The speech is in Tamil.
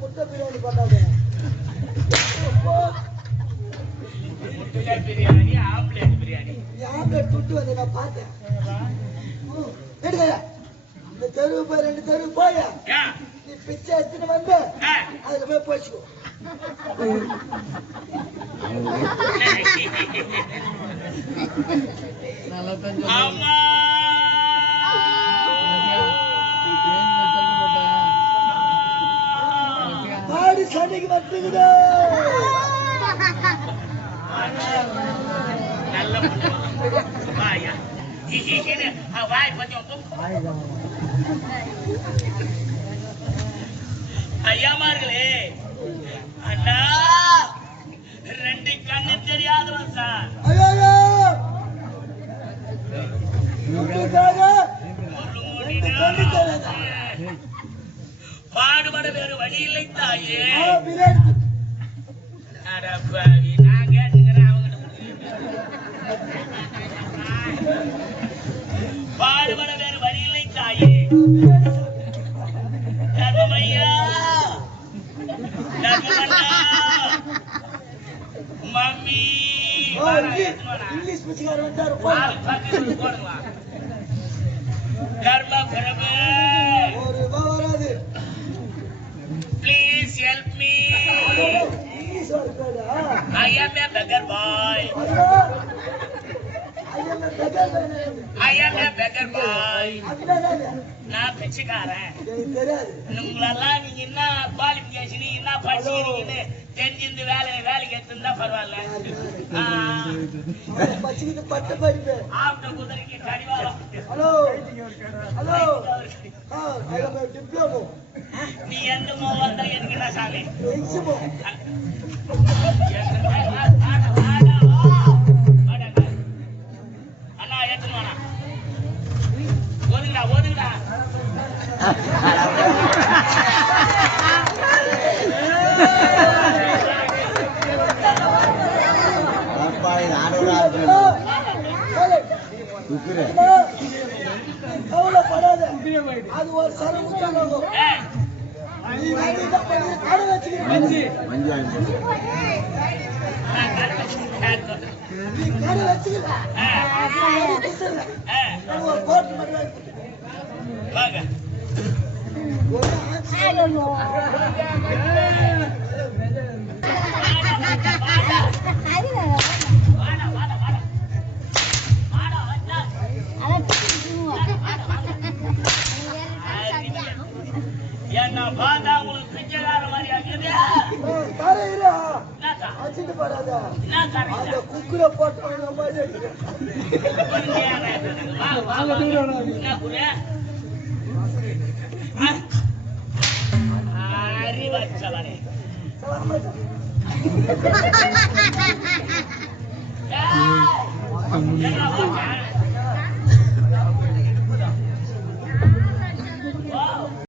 முட்டை பிரியாணி பண்ணாது பிரியாணி ஆம்லேட் பிரியாணி ஆம்லேட் துட்டு வந்து நான் பார்த்தேன் இந்த தெருவு போய் 2 தெருவு போய நீ பிச்சை எடுத்துட்டு வந்து அதுல போய் போச்சுக்கோ மாடி சண்டைக்கு வந்துக்குது ஐயாமார்களே அண்ணா 2 கண்ணு தெரியாதவன் சார் பாடுபட வேறு வழி இல்லை தாயே நான் கேட்டுக்கிறேன் அவங்கிட்ட பாடுபட வேறு வழி இல்லை தாயே தர்மமையா தர்மமண்ணா மம்மி இங்கிலீஷ் பிச்சைக்காரன் போடுவா தர்ம பிரபு ஒரு வராது ப்ளீஸ் ஹெல்ப் மீ இங்கிலீஷ் வரக்கூடாது I am a beggar boy. I am a beggar boy. நான் பிச்சைக்காரன். உங்களெல்லாம் நீங்க என்ன குவாலிஃபிகேஷன் என்ன படிச்சிருக்கீங்கன்னு தெரிஞ்சிருந்து வேலைக்கு எடுத்துருந்தா பரவாயில்ல. பட்டு படிப்பு ஆப்ட குதிரைக்கு கடிவாளம். ஹலோ ஹலோ டிப்ளமோ நீ எந்த வந்தா எனக்கு என்ன சாமி அண்ணா ஏத்துமாண்ணா ஒதுங்கடா ஒதுங்கடா கவலைப்படாத அது ஒரு சரமுத்தாங்க கடை வச்சுக்கிறேன் என்ன பார்த்தா உங்களுக்கு பிச்சைக்கார மாதிரி ஆகுது அச்சிட்டு போறாத அந்த குக்குல போட்டு மாதிரி அறிவச்சவனே